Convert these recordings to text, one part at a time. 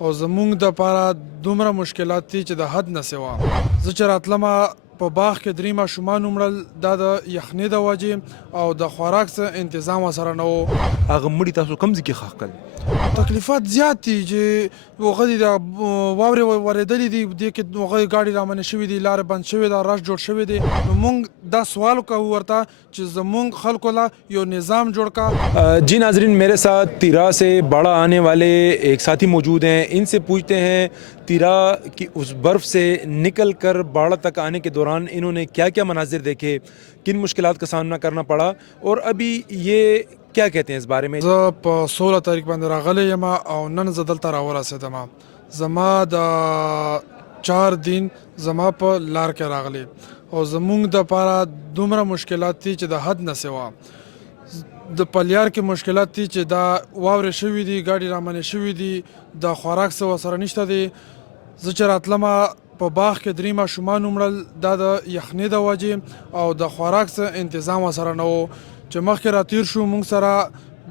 او زمونږ دپاره دومره مشکلات دي چې د حد نه سوا. زه چې راتلمه په باغ کې 3 ماشومان ومړل، دا د یخنۍ د وجې او د خوراک څه انتظام ورسره نه و. هغه مړي تاسو کوم ځای کې ښخ کړل؟ تکلیفات زیات دي چې هغه دي د واورې ورېدلې دي، دې کې هغه ګاډي رامنې شوي دي، لارې بند شوې ده، رش جوړ شوی دی. نو موږ دا سوال کوو ورته چې زمونږ خلکو له یو نظام جوړ کا. जी नाजरीन, मेरे साथ तिरा से बाड़ा आने वाले एक साथी मौजूद हैं. इनसे पूछते हैं तिरा की उस बर्फ़ से निकल कर बाड़ा तक आने के दौरान इन्होंने क्या क्या मनाजिर देखे, किन मुश्किलात का सामना करना पड़ा और अभी ये क्या कहते हैं इस बारे में. زه په 16 تاریخ باندې راغلی یم او نن زه دلته راورسېدم. زما د 4 دین زما په لار کې راغلی او زمونږ دپاره دومره مشکلات دي چې د حد نه سوا. د پلیار کې مشکلات دي چې دا واورې شوي دي، ګاډي رامنې شوي دي، د خوراک څه ورسره نشته دی. زه چې راتلمه په باغ کې 3 ماشومان ومړل، دا د یخنۍ د وجې او د خوراک څه انتظام ورسره نه و. چې مخکې راتیر شو موږ سره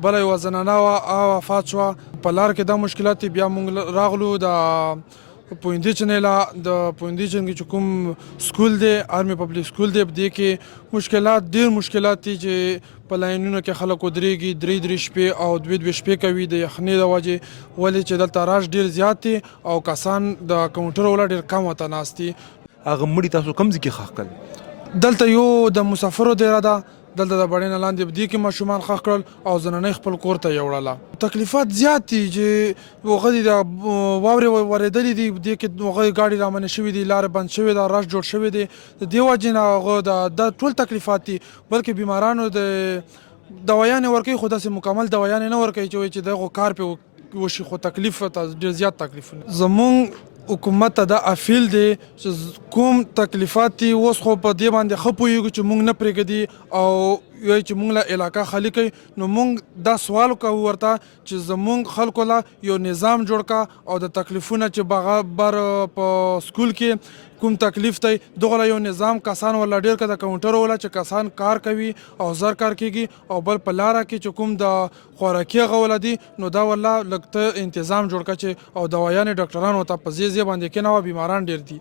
بله یوه زنانه وه، هغه وفات شوه. په لار کې دا مشکلات دي. بیا موږ راغلو د پویندې چنیله، د پویندې چن کې چې کوم سکول دی، آرمي پبلیک سکول دی، په دې کې مشکلات ډېر مشکلات دي چې په لاینونو کې خلک ودرېږي 3 شپې او 2 شپې کوي د یخنۍ د وجې. ولې چې دلته راش ډېر زیات دی او کسان د کاونټر والا ډېر کم ورته ناست دي. هغه مړي تاسو کوم ځای کې ښخ کړل؟ دلته یو د مسافرو دیره ده، دلته د بړې نه لاندې په دې کې ماشومان ښخ کړل او زنانۍ خپل کور ته یوړله. تکلیفات زیات دي چې هغه دي د واورې ورېدلې دي، دې کې هغه ګاډي رامنې شوي دي، لارې بند شوې ده، رش جوړ شوی دی. د دې وجې نه هغه دا ټول تکلیفات دي. بلکې بیمارانو د دوايانې ورکوي، خو داسې مکمل دوايانې نه ورکوي چې دغه کار پې وشي، خو تکلیف ډېر زیات تکلیفونه. زمونږ حکومت ته دا اپیل دی چې کوم تکلیفات دي اوس خو په دې باندې ښه پوهېږو چې موږ نه پرېږدي او وایي چې موږ له علاقه خالي کوي. نو موږ دا سوال کوو ورته چې زمونږ خلکو له یو نظام جوړ کا او د تکلیفونه چې بر په سکول کې کوم تکلیف دی دغه له یو نظام کسان ولا ډېر که د کاونټر ولا چې کسان کار کوي او زر کار کېږي او بل په لاره کې چې کوم د خوراکي هغه ولا دي نو دا والله لږ ته انتظام جوړ کړه چې او دوايانې ډاکټران ورته په ځای باندې کېنوه، بیماران ډېر دي.